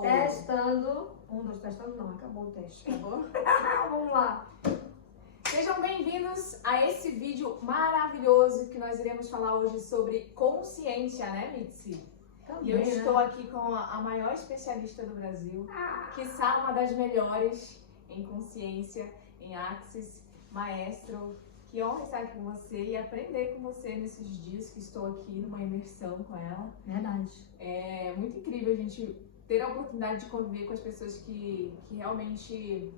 Testou. Testando. 1, 2, testando não, acabou o teste. Acabou? Vamos lá. Sejam bem-vindos a esse vídeo maravilhoso que nós iremos falar hoje sobre consciência, né, Mitzi? Também, E eu né? estou aqui com a maior especialista do Brasil, quiçá uma das melhores em consciência, em Axis, maestro. Que honra estar aqui com você e aprender com você nesses dias que estou aqui numa imersão com ela. Verdade. É muito incrível a gente ter a oportunidade de conviver com as pessoas que realmente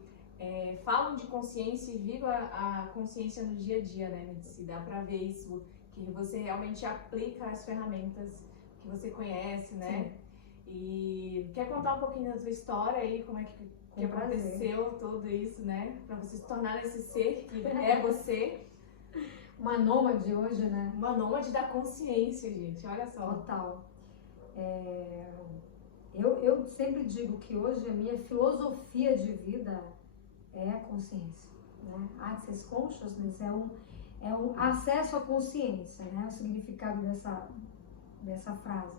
falam de consciência e vivem a consciência no dia a dia, né, Mitzi? Dá pra ver isso, que você realmente aplica as ferramentas que você conhece, né? Sim. E quer contar um pouquinho da sua história aí, como é que aconteceu tudo isso, né? Pra você se tornar esse ser que é você. Uma nômade hoje, né? Uma nômade da consciência, gente, olha só. Total. Eu sempre digo que hoje a minha filosofia de vida é a consciência, né? Access Consciousness é um acesso à consciência, né? O significado dessa frase.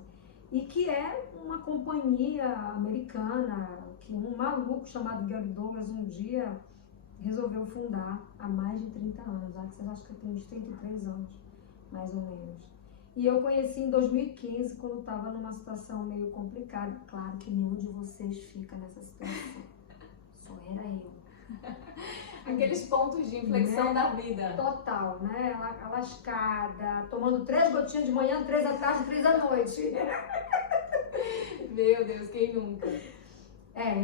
E que é uma companhia americana que um maluco chamado Gary Douglas um dia resolveu fundar há mais de 30 anos. Acho que eu tenho uns 33 anos, mais ou menos. E eu conheci em 2015, quando estava numa situação meio complicada. Claro que nenhum de vocês fica nessa situação. Só era eu. Aqueles pontos de inflexão, né, da vida. Total, né? Lascada, tomando 3 gotinhas de manhã, 3 à tarde, 3 à noite. Meu Deus, quem nunca?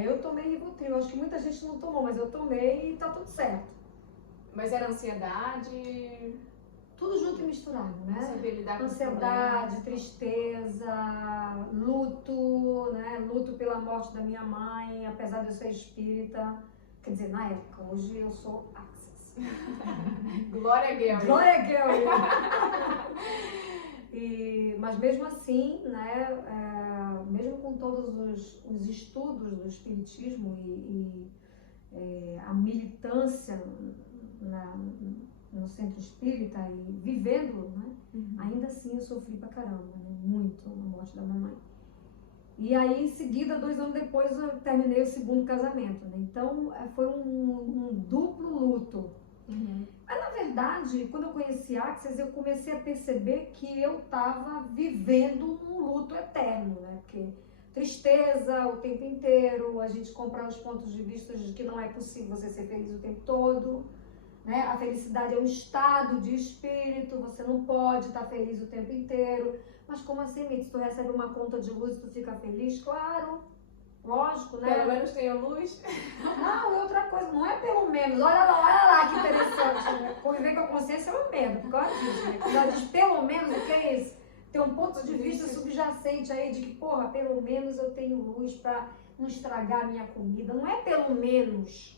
Eu tomei Rivotril. Acho que muita gente não tomou, mas eu tomei e tá tudo certo. Mas era ansiedade? Tudo junto e misturado, né? Saber lidar com ansiedade, tristeza, luto, né? Luto pela morte da minha mãe, apesar de eu ser espírita. Quer dizer, na época, hoje eu sou Axis. Glória a Deus. Glória a Deus. Mas mesmo assim, né? Mesmo com todos os estudos do espiritismo e a militância no centro espírita e vivendo, né? Ainda assim eu sofri pra caramba, né? Muito na morte da minha mãe. E aí, em seguida, 2 anos depois, eu terminei o 2º casamento, né? Então, foi um duplo luto. Mas, na verdade, quando eu conheci Axis, eu comecei a perceber que eu estava vivendo um luto eterno, né? Porque tristeza o tempo inteiro, a gente comprar os pontos de vista de que não é possível você ser feliz o tempo todo, né? A felicidade é um estado de espírito, você não pode estar feliz o tempo inteiro. Mas como assim, Mitz? Tu recebe uma conta de luz e tu fica feliz? Claro, lógico, né? Pelo menos tem a luz. Não, é outra coisa, não é pelo menos. Olha lá que interessante, né? Conviver com a consciência é uma merda, por causa disso, né? Quando ela diz pelo menos, o que é isso? Tem um ponto de vista subjacente aí de que, porra, pelo menos eu tenho luz pra não estragar a minha comida. Não é pelo menos,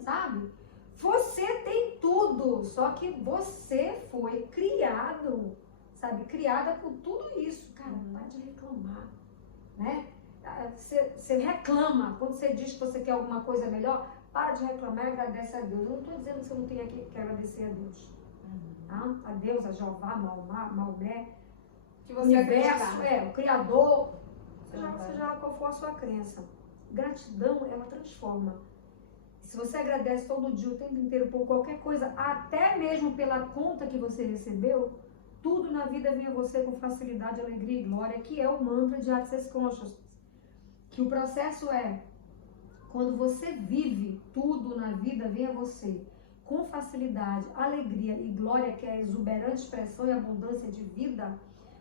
sabe? Você tem tudo, só que você foi criado, sabe? Criada por tudo isso. Cara, para de reclamar, né? Você reclama, quando você diz que você quer alguma coisa melhor, para de reclamar e agradece a Deus. Eu não estou dizendo que você não tem que agradecer a Deus. Tá? A Deus, a Jeová, Maomé, Que você universo, acreditar. o Criador, seja qual for a sua crença. Gratidão, ela transforma. Se você agradece todo dia, o tempo inteiro, por qualquer coisa, até mesmo pela conta que você recebeu, tudo na vida vem a você com facilidade, alegria e glória, que é o mantra de Access Consciousness. Que o processo é, quando você vive tudo na vida, vem a você com facilidade, alegria e glória, que é a exuberante expressão e abundância de vida,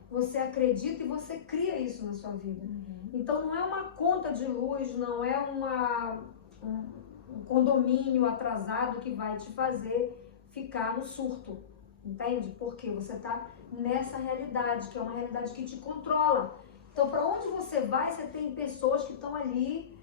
você acredita e você cria isso na sua vida. Então não é uma conta de luz, não é um condomínio atrasado que vai te fazer ficar no surto, entende? Porque você está nessa realidade, que é uma realidade que te controla. Então, para onde você vai, você tem pessoas que estão ali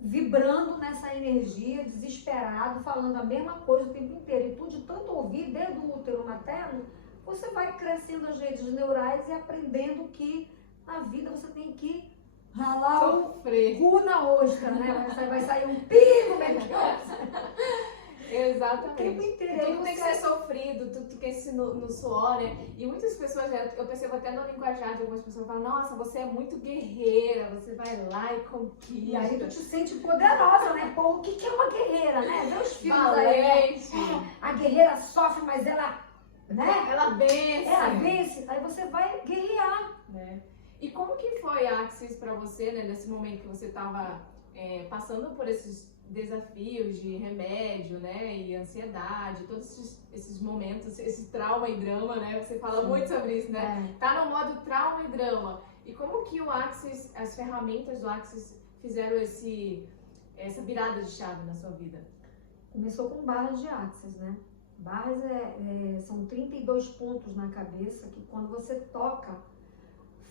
vibrando nessa energia, desesperado, falando a mesma coisa o tempo inteiro. E tu, de tanto ouvir, desde o útero materno, você vai crescendo as redes neurais e aprendendo que na vida você tem que ralar Sofrer. o cu na ostra, né? Vai sair um pingo melhor. Exatamente. O tempo inteiro. Tudo tem que ser sofrido, tudo tem que ser no suor, né? E muitas pessoas, eu percebo até no linguajar de algumas pessoas, falam, nossa, você é muito guerreira, você vai lá e conquista. E aí tu te sente poderosa, né? Pô, o que é uma guerreira, né? Vê os filmes Valente. aí, né? A guerreira sofre, mas ela, né? Ela vence. Ela vence, aí você vai guerrear. Né? E como que foi a Axis para você, né? Nesse momento que você estava passando por esses desafios de remédio, né, e ansiedade, todos esses momentos, esse trauma e drama, né, você fala muito sobre isso, né, tá no modo trauma e drama, e como que o Axis, as ferramentas do Axis fizeram essa virada de chave na sua vida? Começou com barras de Axis, né, barras são 32 pontos na cabeça que quando você toca,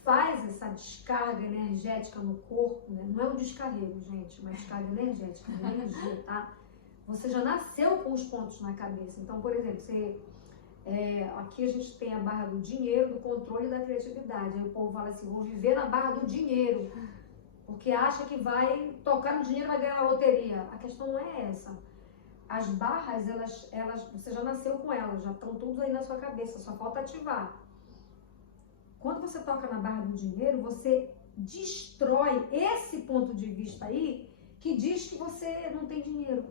faz essa descarga energética no corpo, né? Não é um descarrego, gente, uma descarga energética, uma energia, tá? Você já nasceu com os pontos na cabeça. Então, por exemplo, aqui a gente tem a barra do dinheiro, do controle e da criatividade. Aí o povo fala assim, vou viver na barra do dinheiro, porque acha que vai tocar no dinheiro e vai ganhar na loteria. A questão não é essa. As barras, você já nasceu com elas, já estão todas aí na sua cabeça, só falta ativar. Quando você toca na barra do dinheiro, você destrói esse ponto de vista aí que diz que você não tem dinheiro,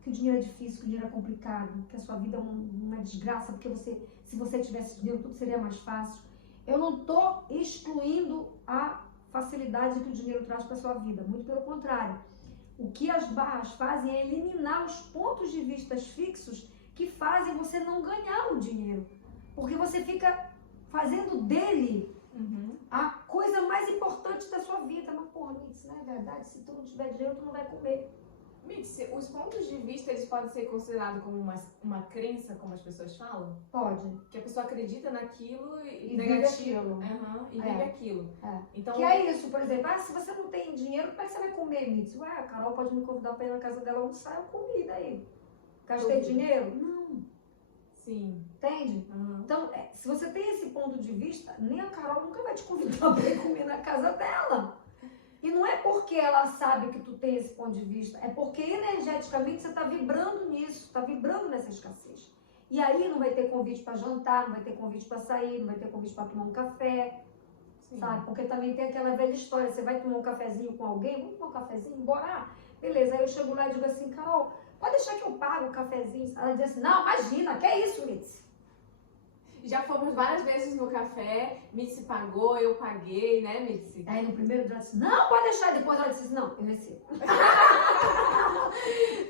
que o dinheiro é difícil, que o dinheiro é complicado, que a sua vida é uma desgraça, porque se você tivesse dinheiro tudo seria mais fácil. Eu não estou excluindo a facilidade que o dinheiro traz para a sua vida, muito pelo contrário. O que as barras fazem é eliminar os pontos de vista fixos que fazem você não ganhar o dinheiro, porque você fica fazendo dele a coisa mais importante da sua vida. Mas, porra, Mitz, não é verdade? Se tu não tiver dinheiro, tu não vai comer. Mitz, os pontos de vista, eles podem ser considerados como uma crença, como as pessoas falam? Pode. Que a pessoa acredita naquilo e vive aquilo. E vive aquilo. Então, que é isso, por exemplo, se você não tem dinheiro, como é que você vai comer, Mitz? Ué, a Carol pode me convidar para ir na casa dela almoçar, eu comi daí. Gastei dinheiro? Não. Sim. Entende? Então, se você tem esse ponto de vista, nem a Carol nunca vai te convidar para ir comer na casa dela. E não é porque ela sabe que tu tem esse ponto de vista, é porque energeticamente você está vibrando nisso, está vibrando nessa escassez. E aí não vai ter convite para jantar, não vai ter convite para sair, não vai ter convite para tomar um café, sabe? Porque também tem aquela velha história, você vai tomar um cafezinho com alguém, vamos tomar um cafezinho, bora? Beleza, aí eu chego lá e digo assim, Carol, pode deixar que eu pago o cafezinho? Ela diz assim, não, imagina, que é isso, Mitz? Já fomos várias vezes no café, Mitz pagou, eu paguei, né, Mitz? Aí no primeiro dia ela disse, não, pode deixar. Depois ela disse, não, eu recebo.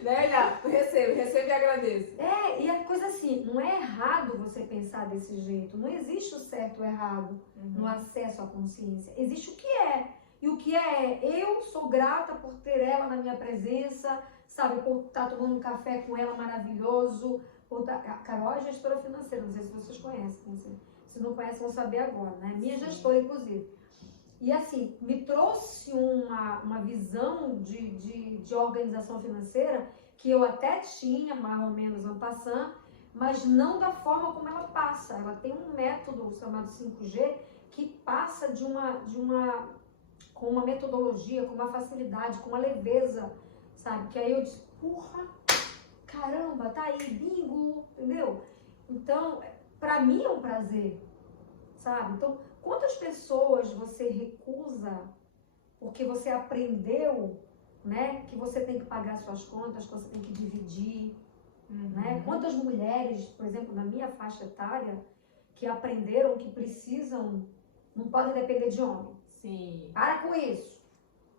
Né, já, recebo e agradeço. E a coisa assim, não é errado você pensar desse jeito. Não existe o certo ou errado no acesso à consciência. Existe o que é. E o que eu sou grata por ter ela na minha presença, sabe, por estar tomando um café com ela maravilhoso. A Carol é gestora financeira, não sei se vocês conhecem. Se não conhecem, vão saber agora, né? Minha gestora, inclusive. E assim, me trouxe uma visão de organização financeira que eu até tinha, mais ou menos, en passant, mas não da forma como ela passa. Ela tem um método chamado 5G que passa com uma metodologia, com uma facilidade, com uma leveza, sabe? Que aí eu disse, porra, caramba, tá aí, bingo, entendeu? Então, pra mim é um prazer, sabe? Então, quantas pessoas você recusa porque você aprendeu, né, que você tem que pagar suas contas, que você tem que dividir, né? Quantas mulheres, por exemplo, na minha faixa etária, que aprenderam que precisam, não podem depender de homem. Sim. Para com isso.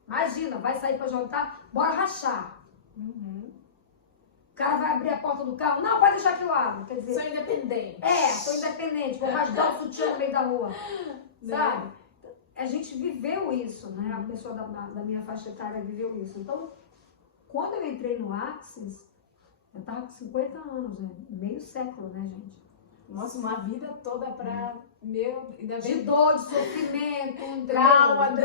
Imagina, vai sair pra jantar, bora rachar. O cara vai abrir a porta do carro, não, pode deixar que eu abro. Quer dizer, sou independente. Sou independente, vou rasgar o sutiã no meio da rua. Sabe? A gente viveu isso, né? A pessoa da minha faixa etária viveu isso. Então, quando eu entrei no Axis, eu tava com 50 anos, né? Meio século, né, gente? Nossa, uma vida toda pra de dor, de sofrimento, drama.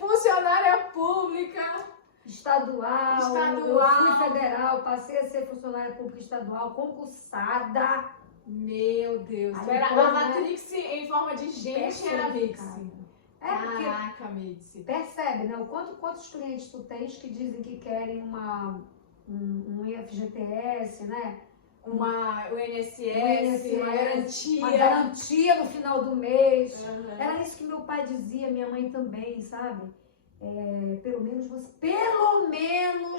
Funcionária pública. Estadual. Eu fui federal, passei a ser funcionária pública estadual, concursada. Meu Deus. Era a Matrix em forma de gente, era mix. porque Caraca, Mitzi. percebe, né? Quantos clientes tu tens que dizem que querem um FGTS, né? O INSS, uma garantia. Uma garantia no final do mês. Uhum. Era isso que meu pai dizia, minha mãe também, sabe? Pelo menos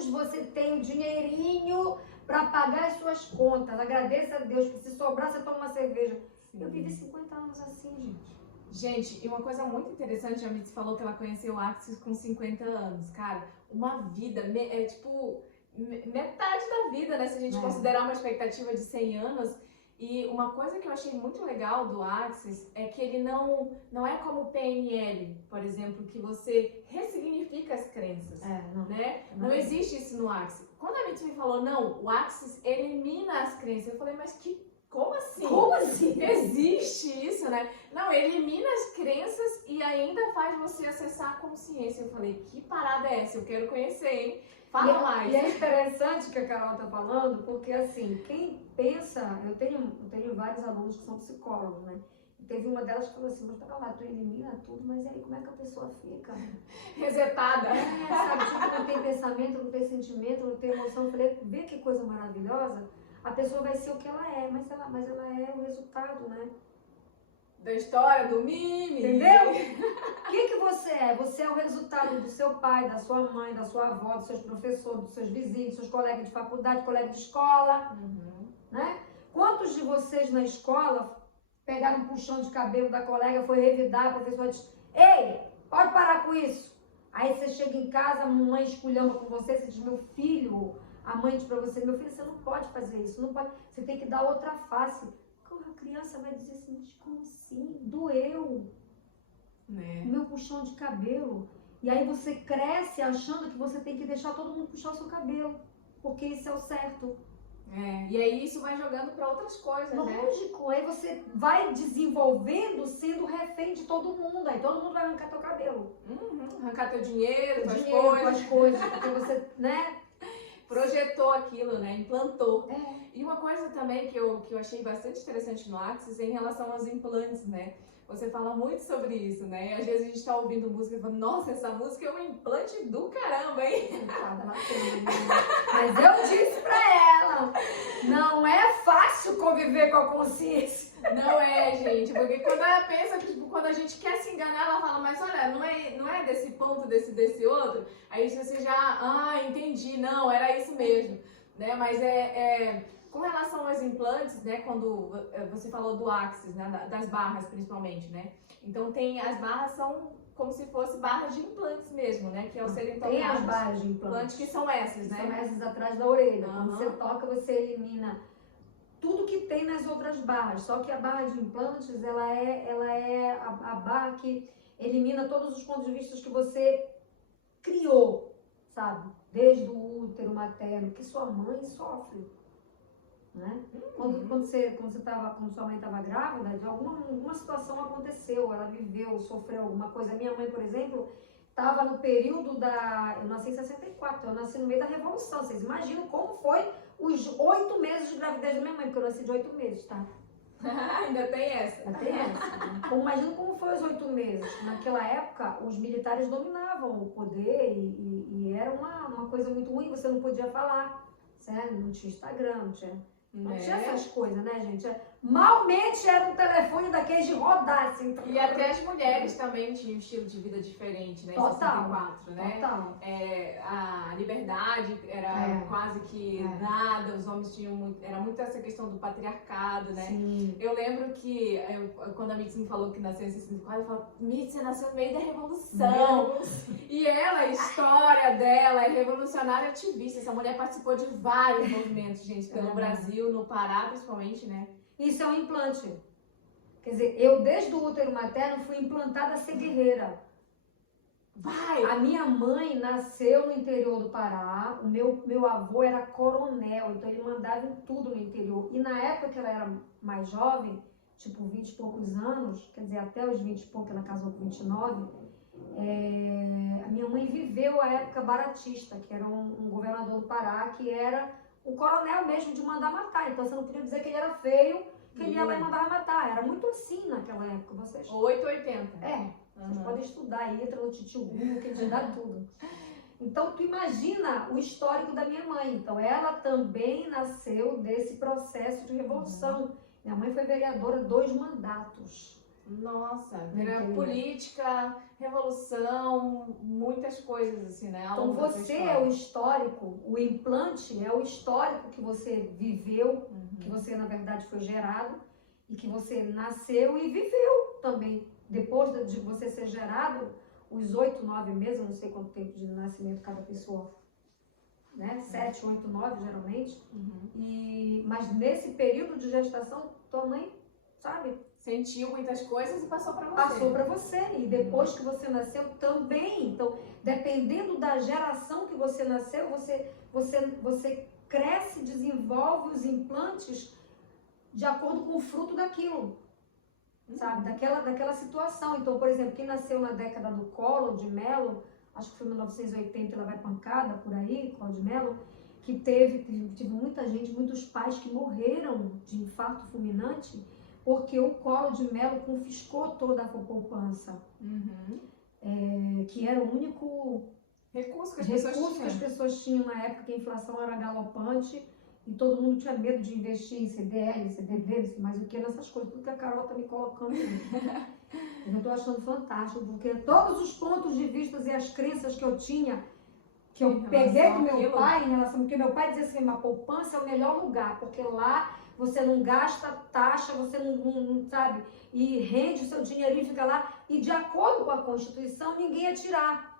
você tem o dinheirinho para pagar as suas contas. Agradeça a Deus, porque se sobrar, você toma uma cerveja. Sim. Eu vivi 50 anos assim, gente. Gente, e uma coisa muito interessante, a Mitzi falou que ela conheceu o Axis com 50 anos. Cara, uma vida, tipo, metade da vida, né? Se a gente considerar uma expectativa de 100 anos. E uma coisa que eu achei muito legal do Axis é que ele não é como o PNL, por exemplo, que você ressignifica as crenças, né? Não existe isso no Axis. Quando a Mitzi me falou, não, o Axis elimina as crenças, eu falei, mas como assim? Como assim? Existe isso, né? Não, elimina as crenças e ainda faz você acessar a consciência. Eu falei, que parada é essa? Eu quero conhecer, hein? Fala mais. E é interessante que a Carol tá falando, porque assim, quem pensa, eu tenho vários alunos que são psicólogos, né? E teve uma delas que falou assim, mas tá lá, tu elimina tudo, mas e aí como é que a pessoa fica? Resetada. Sabe, tipo, não tem pensamento, não tem sentimento, não tem emoção. Eu falei, vê que coisa maravilhosa. A pessoa vai ser o que ela é, mas ela é o resultado, né? Da história, do mime. Entendeu? O que você é? Você é o resultado do seu pai, da sua mãe, da sua avó, dos seus professores, dos seus vizinhos, dos seus colegas de faculdade, colegas de escola. Né? Quantos de vocês na escola pegaram um puxão de cabelo da colega, foi revidar, a professora disse, ei, pode parar com isso. Aí você chega em casa, a mãe esculhamba com você, você diz, meu filho... A mãe diz pra você, meu filho, você não pode fazer isso, não pode, você tem que dar outra face. A criança vai dizer assim, mas como assim? Doeu. Meu puxão de cabelo. E aí você cresce achando que você tem que deixar todo mundo puxar o seu cabelo, porque isso é o certo. E aí isso vai jogando para outras coisas, Lógico, aí você vai desenvolvendo sendo refém de todo mundo, aí todo mundo vai arrancar teu cabelo. Arrancar teu dinheiro, tuas coisas, porque você, né? Projetou aquilo, né? Implantou. E uma coisa também que eu achei bastante interessante no Axis é em relação aos implantes, né? Você fala muito sobre isso, né? E às vezes a gente tá ouvindo música e fala, nossa, essa música é um implante do caramba, hein? Mas eu disse pra ela, não é fácil conviver com a consciência. Não é, gente, porque quando ela pensa, tipo, quando a gente quer se enganar, ela fala, mas olha, não é desse ponto, desse outro, aí você já, entendi, não, era isso mesmo, né, mas com relação aos implantes, né, quando você falou do Axis, né, das barras principalmente, né, então as barras são como se fosse barras de implantes mesmo, né, que ao serem tocadas. Tem as barras de implantes. Que são essas, né? São essas atrás da orelha, quando você toca, você elimina tudo que tem nas outras barras, só que a barra de implantes, ela é a barra que elimina todos os pontos de vista que você criou, sabe? Desde o útero materno, que sua mãe sofre, né? Quando sua mãe estava grávida, de alguma situação aconteceu, ela viveu, sofreu alguma coisa. Minha mãe, por exemplo, estava no período eu nasci em 64, eu nasci no meio da Revolução. Vocês imaginam como foi os 8 meses de gravidez da minha mãe, porque eu nasci de 8 meses, tá? Ainda tem essa. Ainda tem essa. Imagina como foi os 8 meses. Naquela época, os militares dominavam o poder e era uma coisa muito ruim, você não podia falar, certo? Não tinha Instagram, não tinha essas coisas, né, gente? Malmente era um telefone daqueles de rodar, assim. E até as mulheres também tinham um estilo de vida diferente, né? Em 64, né? Total. A liberdade era quase que nada, os homens tinham era muito essa questão do patriarcado, né? Sim. Eu lembro que, quando a Mitzi me falou que nasceu em 64, eu falei, Mitzi, você nasceu no meio da Revolução. E ela, a história dela é revolucionária ativista. Essa mulher participou de vários movimentos, gente, pelo Brasil, no Pará principalmente, né? Isso é um implante. Quer dizer, eu desde o útero materno fui implantada a ser guerreira. A minha mãe nasceu no interior do Pará, o meu avô era coronel, então ele mandava em tudo no interior. E na época que ela era mais jovem, tipo 20 e poucos anos, quer dizer, até os 20 e poucos, ela casou com 29, a minha mãe viveu a época baratista, que era um governador do Pará, que era o coronel mesmo de mandar matar. Então você não podia dizer que ele era feio, que ele ia lá e mandava matar. Era muito assim naquela época. 880. Vocês podem estudar aí, entra no Titio Google, que ele te dá tudo. Então, tu imagina o histórico da minha mãe. Então, ela também nasceu desse processo de revolução. Minha mãe foi vereadora 2 mandatos. Nossa, era política, revolução, muitas coisas assim, né? Então você é o histórico, o implante é o histórico que você viveu, que você na verdade foi gerado e que você nasceu e viveu também. Depois de você ser gerado, os 8, 9 meses, eu não sei quanto tempo de nascimento cada pessoa, né? 7, 8, 9 geralmente. Mas nesse período de gestação, tua mãe, sabe? Sentiu muitas coisas e passou para você. Passou para você. E depois que você nasceu também. Então, dependendo da geração que você nasceu, você cresce, desenvolve os implantes de acordo com o fruto daquilo. Sabe? Daquela situação. Então, por exemplo, quem nasceu na década do Collor de Mello, acho que foi 1980, ela vai pancada por aí, Collor de Mello, que teve muita gente, muitos pais que morreram de infarto fulminante, porque o Collor de Mello confiscou toda a poupança, que era o único recurso que as pessoas tinham na época, que a inflação era galopante e todo mundo tinha medo de investir em CDL, CDB, mas o que nessas coisas, tudo que a Carol está me colocando. Eu estou achando fantástico, porque todos os pontos de vista e as crenças que eu tinha, que eu peguei do meu pai, em relação, porque meu pai dizia assim, uma poupança é o melhor lugar, porque lá você não gasta taxa, você não sabe, e rende o seu dinheirinho, fica lá, e de acordo com a Constituição, ninguém ia tirar.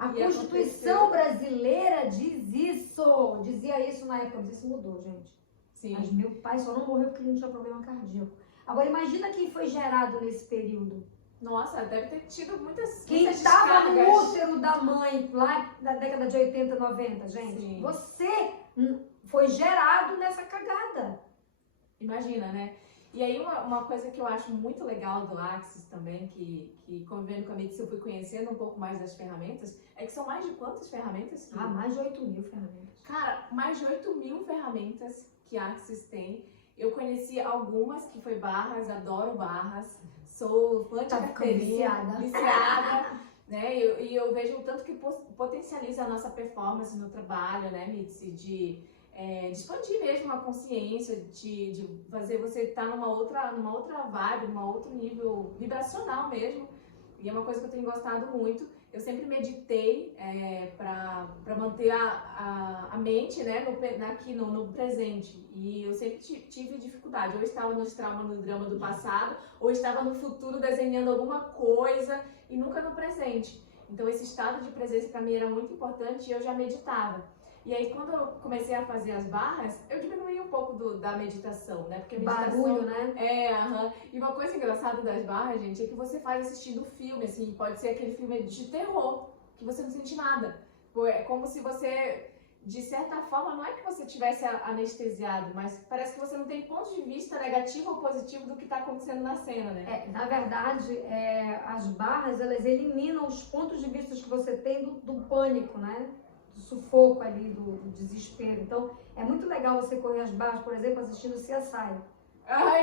A Constituição brasileira diz isso, dizia isso na época, mas isso mudou, gente. Sim. Mas meu pai só não morreu porque ele não tinha problema cardíaco. Agora, imagina quem foi gerado nesse período. Nossa, deve ter tido muitas Quem estava no útero da mãe, lá na década de 80, 90, gente. Sim. Você foi gerado nessa cagada. Imagina, né? E aí uma coisa que eu acho muito legal do Axis também, que convivendo com a medicina eu fui conhecendo um pouco mais das ferramentas, é que são mais de quantas ferramentas? Mais de 8.000 ferramentas. Cara, mais de 8.000 ferramentas que a Axis tem. Eu conheci algumas, que foi barras, adoro barras, sou fã de carteirinha, viciada, né? E eu vejo o tanto que potencializa a nossa performance no trabalho, né, Mitzi? De expandir mesmo a consciência, de fazer você estar numa outra vibe, num outro nível vibracional mesmo. E é uma coisa que eu tenho gostado muito. Eu sempre meditei para manter a mente, né, aqui no presente. E eu sempre tive dificuldade. Ou estava nos traumas, no drama do passado, ou estava no futuro desenhando alguma coisa e nunca no presente. Então esse estado de presença para mim era muito importante e eu já meditava. E aí, quando eu comecei a fazer as barras, eu diminuí um pouco da meditação, né? Porque a meditação... Barulho, né? E uma coisa engraçada das barras, gente, é que você faz assistindo filme, assim, pode ser aquele filme de terror, que você não sente nada. É como se você, de certa forma, não é que você tivesse anestesiado, mas parece que você não tem ponto de vista negativo ou positivo do que está acontecendo na cena, né? Na verdade, as barras, elas eliminam os pontos de vista que você tem do pânico, né? Do sufoco ali, do desespero. Então, é muito legal você correr as barras, por exemplo, assistindo CSI.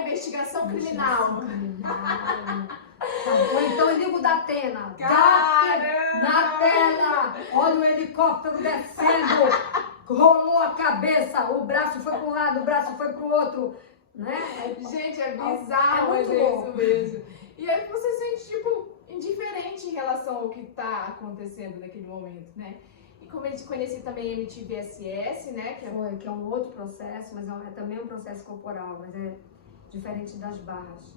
Investigação criminal. Ou então eu ligo da Atena. Na tela! Olha o helicóptero descendo! Rolou a cabeça, o braço foi para um lado, o braço foi para o outro. Né? Gente, é bizarro, mas é isso mesmo. E aí você se sente, tipo, indiferente em relação ao que está acontecendo naquele momento, né? Como eu conheci também MTVSS, né? Que é um outro processo, mas também um processo corporal, mas é diferente das barras.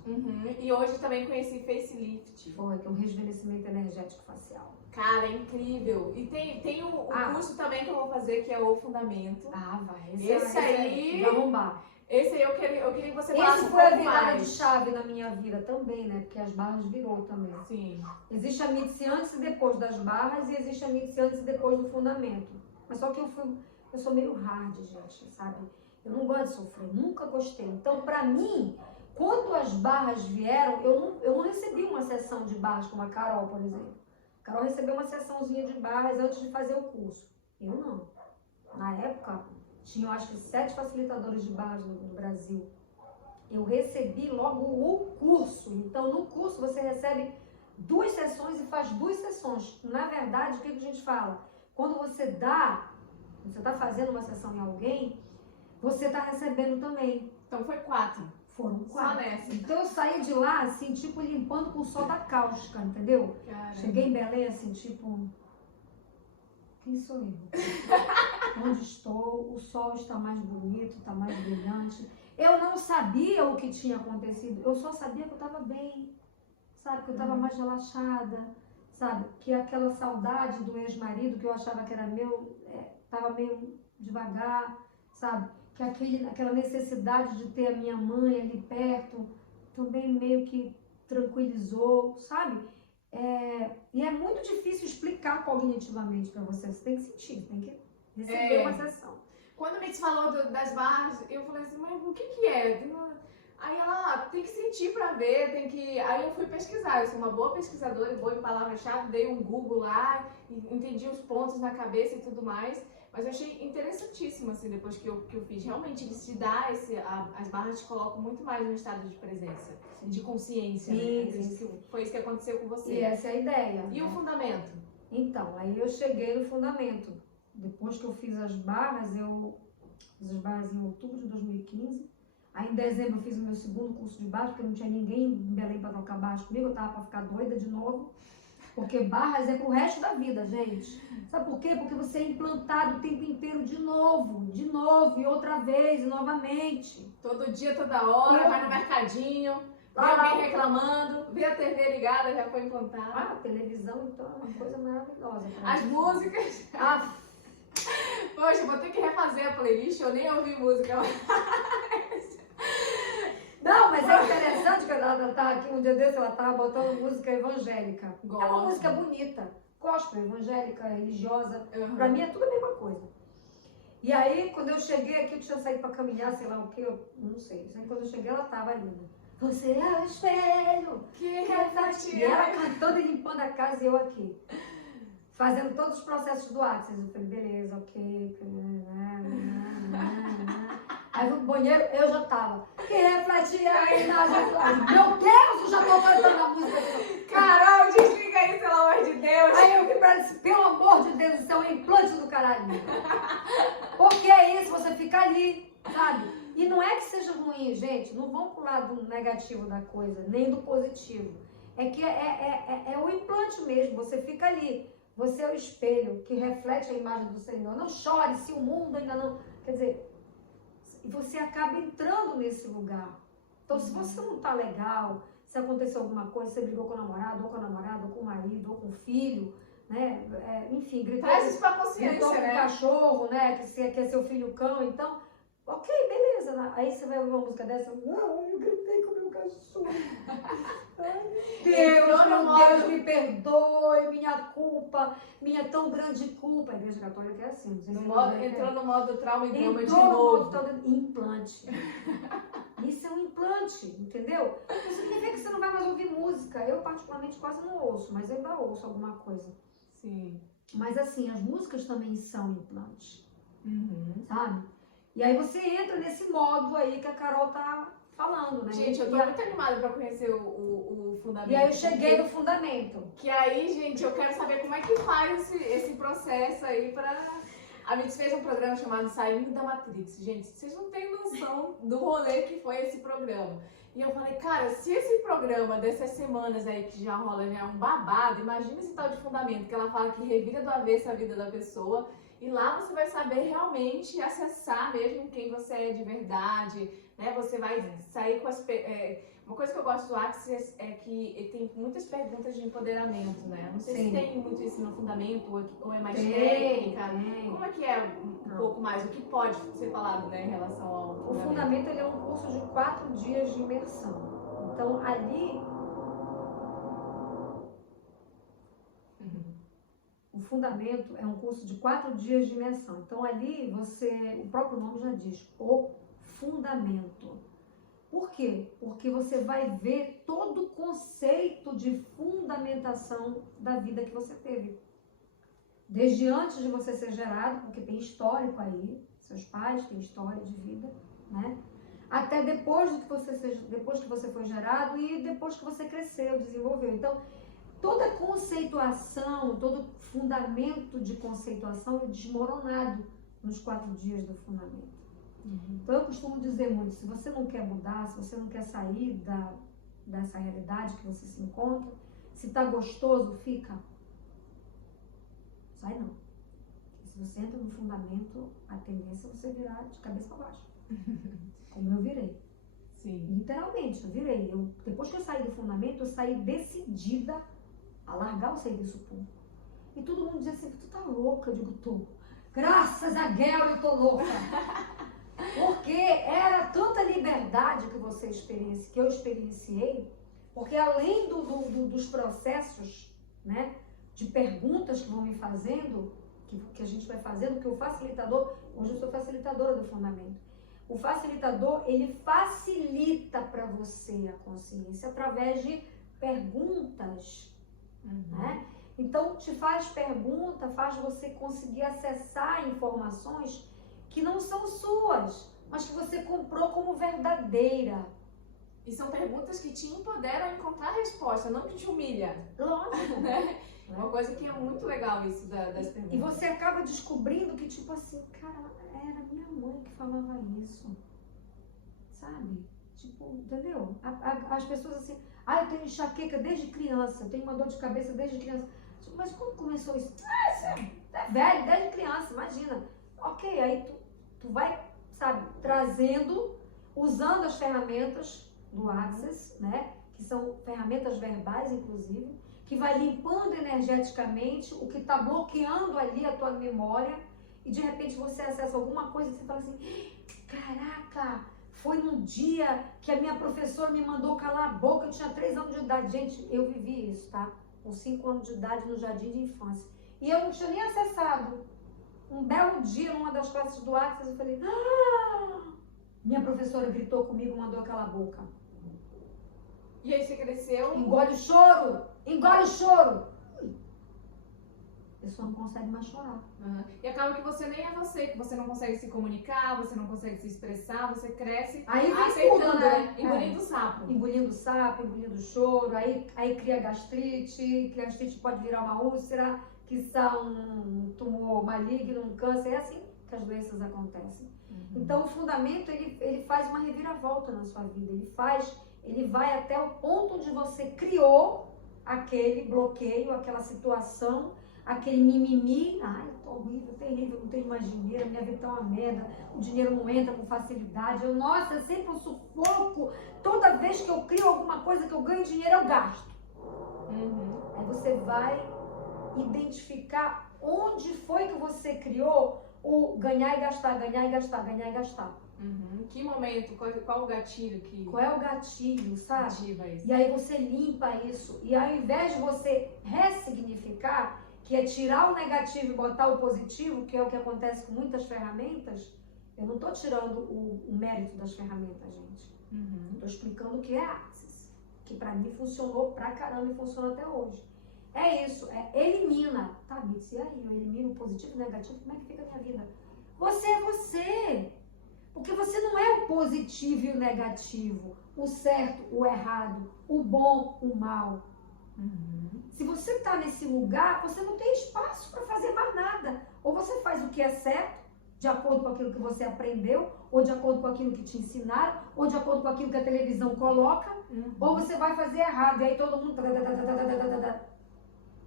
E hoje também conheci Facelift. Que é um rejuvenescimento energético facial. Cara, é incrível. E tem o curso também que eu vou fazer, que é o Fundamento. Vai. Esse aí... Vai arrombar. Esse aí eu queria que você falasse Esse foi a virada de chave na minha vida também, né? Porque as barras virou também. Sim. Existe a Mitzi antes e depois das barras e existe a Mitzi antes e depois do fundamento. Mas só que eu sou meio hard, gente, sabe? Eu não gosto de sofrer, nunca gostei. Então, pra mim, quando as barras vieram, eu não recebi uma sessão de barras como a Carol, por exemplo. A Carol recebeu uma sessãozinha de barras antes de fazer o curso. Eu não. Na época... tinham, acho que 7 facilitadores de barras no Brasil. Eu recebi logo o curso. Então, no curso, você recebe 2 sessões e faz 2 sessões. Na verdade, o que a gente fala? Quando você está fazendo uma sessão em alguém, você está recebendo também. Então foi 4. Foram 4. Só nessa. Então eu saí de lá, assim, tipo, limpando com soda cáustica, entendeu? Caramba. Cheguei em Belém, assim, tipo... Quem sou eu? Onde estou? O sol está mais bonito, está mais brilhante. Eu não sabia o que tinha acontecido. Eu só sabia que eu estava bem, sabe? Que eu estava mais relaxada, sabe? Que aquela saudade do ex-marido, que eu achava que era meu, estava meio devagar, sabe? Que aquela necessidade de ter a minha mãe ali perto também meio que tranquilizou, sabe? E é muito difícil explicar cognitivamente para você. Você tem que sentir, tem que receber uma sessão. Quando a Mitz falou das barras, eu falei assim, mas o que é? Aí ela tem que sentir pra ver, tem que... Aí eu fui pesquisar, eu sou uma boa pesquisadora e boa em palavra-chave, dei um Google lá, entendi os pontos na cabeça e tudo mais. Mas eu achei interessantíssimo, assim, depois que eu fiz. Realmente, eles te dão as barras te colocam muito mais no estado de presença, de consciência, né? Foi isso que aconteceu com você. E essa é a ideia. E o fundamento? Então, aí eu cheguei no fundamento. Depois que eu fiz as barras, fiz as barras em outubro de 2015. Aí em dezembro eu fiz o meu segundo curso de barras, porque não tinha ninguém em Belém para trocar barras comigo, eu tava para ficar doida de novo. Porque barras é pro resto da vida, gente. Sabe por quê? Porque você é implantado o tempo inteiro de novo, e outra vez, e novamente. Todo dia, toda hora, vai no mercadinho, vê alguém reclamando, vê a TV ligada, já foi implantada. Ah, a televisão, então, é uma coisa maravilhosa. As músicas. Poxa, vou ter que refazer a playlist, eu nem ouvi música. Não, mas é interessante que ela tá aqui, um dia desse ela tava botando música evangélica. Gosto. É uma música bonita, gospel, evangélica, religiosa. Pra mim é tudo a mesma coisa. E aí, quando eu cheguei aqui, eu tinha saído pra caminhar, sei lá o que, eu não sei. Aí quando eu cheguei, ela tava linda. Você é o espelho que reflete. E ela cantando e limpando a casa e eu aqui. Fazendo todos os processos do Axis. Eu falei, beleza, ok. Aí no banheiro eu já tava. Que refletia aí na janela. Meu Deus, eu já tô cantando a música. Carol, desliga aí, pelo amor de Deus. Aí eu vi pra ela disse, pelo amor de Deus, isso é um implante do caralho. Porque é isso, você fica ali, sabe? E não é que seja ruim, gente. Não vão pro lado negativo da coisa, nem do positivo. É que é o implante mesmo, você fica ali. Você é o espelho que reflete a imagem do Senhor. Não chore se o mundo ainda não... Quer dizer... E você acaba entrando nesse lugar. Então, se você não tá legal, se aconteceu alguma coisa, você brigou com o namorado, ou com a namorada, ou com o marido, ou com o filho, né? Enfim, gritou, traz isso pra consciência, gritou com o cachorro, né? Que é seu filho cão, então, ok, beleza. Né? Aí você vai ouvir uma música dessa, não, eu gritei com o meu cachorro. Deus, me perdoe, minha culpa, minha tão grande culpa. A igreja católica é assim. Entrou no modo trauma e drama de novo. Implante. Isso é um implante, entendeu? Isso significa que você não vai mais ouvir música. Eu, particularmente, quase não ouço, mas eu ainda ouço alguma coisa. Sim. Mas, assim, as músicas também são implantes. Sabe? E aí você entra nesse modo aí que a Carol tá falando, né? Gente, eu tô muito animada pra conhecer o fundamento. E aí eu cheguei no fundamento. Que aí, gente, eu quero saber como é que faz esse processo aí pra... A Mitz fez um programa chamado Saindo da Matrix. Gente, vocês não têm noção do rolê que foi esse programa. E eu falei, cara, se esse programa dessas semanas aí que já rola, já é um babado, imagina esse tal de fundamento, que ela fala que revira do avesso a vida da pessoa. E lá você vai saber realmente acessar mesmo quem você é de verdade, né? Você vai sair com as... uma coisa que eu gosto do Axis é que ele tem muitas perguntas de empoderamento, né? Não sei se tem muito isso no fundamento ou é mais técnica. Como é que é um pouco mais? O que pode ser falado, né, em relação ao fundamento? O fundamento ele é um curso de 4 dias de imersão. Então, ali... O fundamento é um curso de 4 dias de imersão. Então, ali o próprio nome já diz, o fundamento. Por quê? Porque você vai ver todo o conceito de fundamentação da vida que você teve. Desde antes de você ser gerado, porque tem histórico aí, seus pais têm história de vida, né? Até depois que você foi gerado e depois que você cresceu, desenvolveu. Então, toda conceituação, todo fundamento de conceituação é desmoronado nos 4 dias do fundamento. Então eu costumo dizer muito, se você não quer mudar, se você não quer sair dessa realidade que você se encontra, se tá gostoso, fica. Sai não. Se você entra no fundamento, a tendência é você virar de cabeça para baixo. Como eu virei. Sim. Literalmente, eu virei. Depois que eu saí do fundamento, eu saí decidida a largar o serviço público. E todo mundo dizia assim, tu tá louca? Eu digo, tô. Graças a Deus eu tô louca. Porque era tanta liberdade que eu experienciei, porque além dos processos, né, de perguntas que vão me fazendo, que a gente vai fazendo, que o facilitador, hoje eu sou facilitadora do fundamento, o facilitador, ele facilita para você a consciência através de perguntas, né? Então, te faz pergunta, faz você conseguir acessar informações que não são suas, mas que você comprou como verdadeira. E são perguntas que te empoderam a encontrar a resposta, não que te humilha. Lógico. Né? Uma coisa que é muito legal isso das perguntas. E você acaba descobrindo que, tipo assim, cara, era minha mãe que falava isso. Sabe? Tipo, entendeu? As pessoas assim, eu tenho enxaqueca desde criança, eu tenho uma dor de cabeça desde criança. Mas quando começou isso? Você é velho, desde criança, imagina. Ok, aí tu vai, sabe, trazendo, usando as ferramentas do Access, né? Que são ferramentas verbais, inclusive, que vai limpando energeticamente o que está bloqueando ali a tua memória, e de repente você acessa alguma coisa e você fala assim, caraca, foi num dia que a minha professora me mandou calar a boca, eu tinha 3 anos de idade. Gente, eu vivi isso, tá? Com 5 anos de idade no jardim de infância. E eu não tinha nem acessado. Um belo dia, numa das classes do Access, eu falei, minha professora gritou comigo, mandou calar a boca. E aí você cresceu? Engole o choro! Engole o choro! A pessoa não consegue mais chorar. E acaba que você nem é você, que você não consegue se comunicar, você não consegue se expressar, você cresce aí aceitando, tudo, né? Engolindo o sapo. Engolindo o sapo, engolindo o choro, aí cria gastrite pode virar uma úlcera, que são um tumor maligno, um câncer, é assim que as doenças acontecem. Então o fundamento, ele faz uma reviravolta na sua vida, ele vai até o ponto onde você criou aquele bloqueio, aquela situação, aquele mimimi, eu tô horrível, terrível, não tenho mais dinheiro, minha vida tá uma merda, o dinheiro não entra com facilidade, nossa, é sempre um sufoco, toda vez que eu crio alguma coisa que eu ganho dinheiro, eu gasto. Aí você vai identificar onde foi que você criou o ganhar e gastar, ganhar e gastar, ganhar e gastar. Que momento, qual o gatilho que... Qual é o gatilho, sabe? Ativa isso. E aí você limpa isso, e ao invés de você ressignificar, que é tirar o negativo e botar o positivo, que é o que acontece com muitas ferramentas, eu não estou tirando o mérito das ferramentas, gente. Estou explicando o que é Access, que para mim funcionou pra caramba e funciona até hoje. É isso, elimina. Tá, Mitz, e aí? Eu elimino o positivo e o negativo, como é que fica a minha vida? Você é você. Porque você não é o positivo e o negativo, o certo, o errado, o bom, o mal. Se você está nesse lugar, você não tem espaço para fazer mais nada. Ou você faz o que é certo, de acordo com aquilo que você aprendeu, ou de acordo com aquilo que te ensinaram, ou de acordo com aquilo que a televisão coloca, ou você vai fazer errado, e aí todo mundo...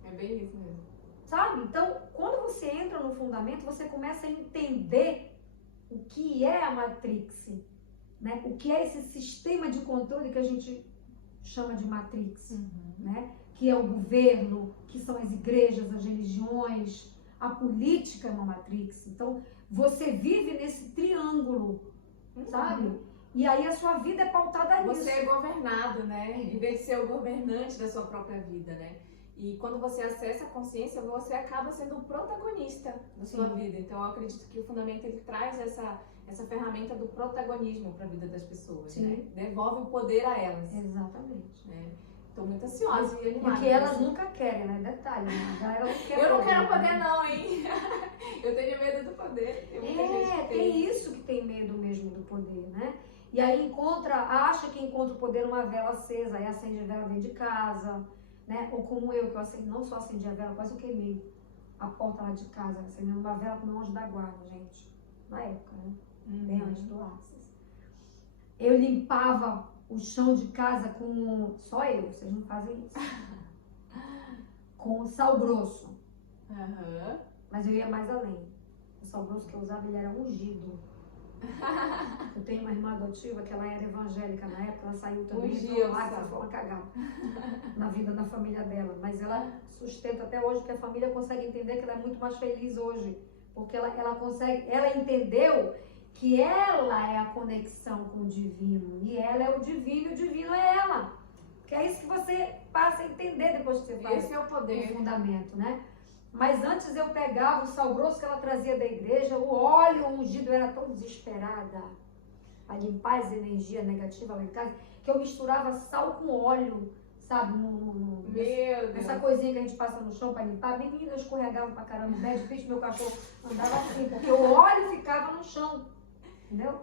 É bem isso mesmo. Sabe? Então, quando você entra no fundamento, você começa a entender o que é a Matrix, né? O que é esse sistema de controle que a gente chama de Matrix, né? Que é o governo, que são as igrejas, as religiões, a política é uma Matrix. Então, você vive nesse triângulo, sabe? E aí a sua vida é pautada nisso. Você é governado, né? Em vez de ser o governante da sua própria vida, né? E quando você acessa a consciência, você acaba sendo o protagonista da sua vida. Então, eu acredito que o fundamento, ele traz essa ferramenta do protagonismo para a vida das pessoas, né? Devolve o poder a elas. Exatamente. Né? Estou muito ansiosa e animada. Porque elas nunca querem, né? Detalhe, né? A galera não quer eu não quero poder, poder, não, hein? Eu tenho medo do poder. Tem muita gente que tem isso que tem medo mesmo do poder, né? E aí acha que encontra o poder numa vela acesa, aí acende a vela dentro de casa, né? Ou como eu, que eu acendi, não só acendi a vela, quase eu queimei a porta lá de casa, acendendo uma vela com o meu anjo da guarda, gente. Na época, né? Bem antes do Axis. Eu limpava o chão de casa com... Só eu, vocês não fazem isso. Com sal grosso. Mas eu ia mais além. O sal grosso que eu usava, ele era ungido. Eu tenho uma irmã adotiva que ela era evangélica na época, ela saiu também, então lá foi uma cagada na vida da família dela. Mas ela sustenta até hoje, que a família consegue entender que ela é muito mais feliz hoje. Porque ela consegue, ela entendeu que ela é a conexão com o divino. E ela é o divino é ela. Que é isso que você passa a entender depois que você faz. Esse é o poder. O fundamento, né? Mas antes eu pegava o sal grosso que ela trazia da igreja, o óleo ungido, eu era tão desesperada a limpar as energias negativas lá em casa, que eu misturava sal com óleo, sabe? Meu Deus. Essa coisinha que a gente passa no chão para limpar, menina, eu escorregava pra caramba, 10 bichos, meu cachorro andava assim, porque o óleo ficava no chão, entendeu?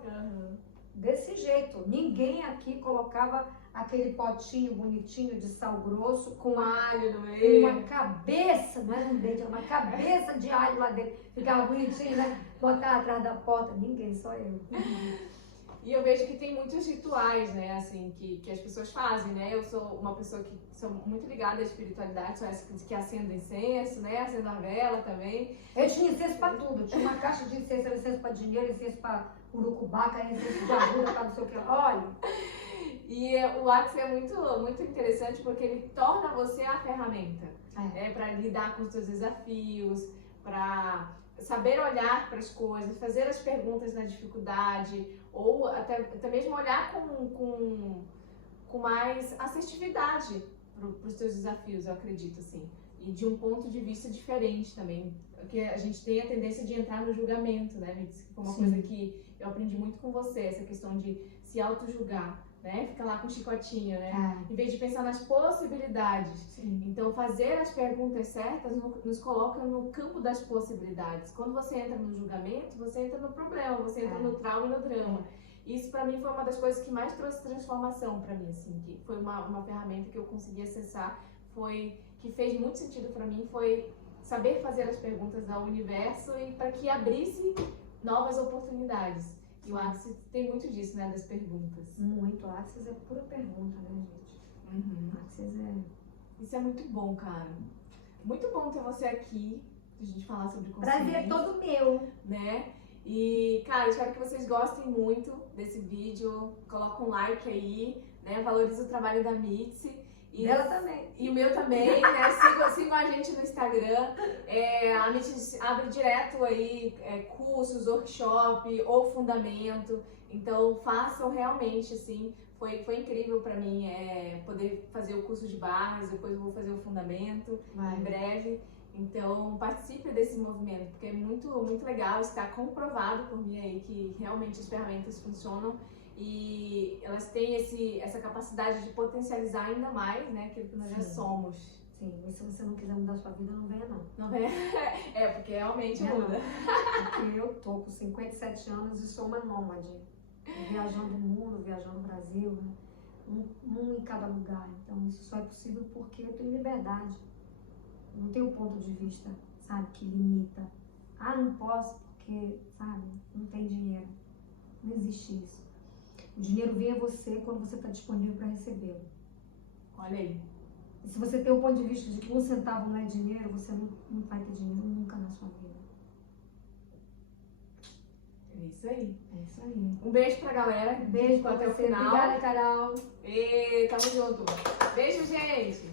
Desse jeito, ninguém aqui colocava aquele potinho bonitinho de sal grosso com alho no meio. Uma cabeça, não era um dente, era uma cabeça de alho lá dentro. Ficava bonitinho, né? Botar atrás da porta. Ninguém, só eu. E eu vejo que tem muitos rituais, né, assim, que as pessoas fazem, né? Eu sou uma pessoa que sou muito ligada à espiritualidade, sou essa que acendo incenso, né? Acendo a vela também. Eu tinha incenso pra tudo. Eu tinha uma caixa de incenso, incenso pra dinheiro, incenso pra urucubaca, incenso de ajuda, pra não sei o que. Olha. E o Axis é muito interessante porque ele torna você a ferramenta, para lidar com os seus desafios, para saber olhar para as coisas, fazer as perguntas na dificuldade, ou até mesmo olhar com mais assertividade para os seus desafios, eu acredito, assim. E de um ponto de vista diferente também, porque a gente tem a tendência de entrar no julgamento, né? Foi uma coisa que eu aprendi muito com você, essa questão de se auto-julgar. Né? Fica lá com o chicotinho, né? Em vez de pensar nas possibilidades. Então, fazer as perguntas certas nos coloca no campo das possibilidades. Quando você entra no julgamento, você entra no problema, você entra no trauma e no drama. Isso, pra mim, foi uma das coisas que mais trouxe transformação pra mim, assim, que foi uma ferramenta que eu consegui acessar, que fez muito sentido pra mim, foi saber fazer as perguntas ao universo e para que abrisse novas oportunidades. E o Axis tem muito disso, né, das perguntas. Muito. O Axis é pura pergunta, né, gente? Axis é... Isso é muito bom, cara. Muito bom ter você aqui, pra gente falar sobre consciência. Prazer é todo meu. Né? E, cara, espero que vocês gostem muito desse vídeo. Coloca um like aí, né? Valoriza o trabalho da Mitzi. E ela também. E o meu também, né? Sigam a gente no Instagram. A Mitzi abre direto aí cursos, workshop ou fundamento. Então, façam realmente, assim. Foi incrível pra mim poder fazer o curso de barras, depois eu vou fazer o fundamento em breve. Então, participe desse movimento, porque é muito, muito legal, está comprovado por mim aí que realmente as ferramentas funcionam. E elas têm essa capacidade de potencializar ainda mais, né, aquilo que nós já somos. Sim, e se você não quiser mudar sua vida, não venha não. Não venha? Porque realmente muda. Porque eu tô com 57 anos e sou uma nômade. Viajando o mundo, viajando o Brasil, né? Um em cada lugar. Então isso só é possível porque eu tenho liberdade. Não tenho ponto de vista, sabe, que limita. Ah, não posso porque, sabe, não tem dinheiro. Não existe isso. O dinheiro vem a você quando você está disponível para recebê-lo. Olha aí. E se você tem o ponto de vista de que 1 centavo não é dinheiro, você não vai ter dinheiro nunca na sua vida. É isso aí. É isso aí. Um beijo pra galera. Beijo pra até o você. final. Obrigada, Carol. E tamo junto. Beijo, gente.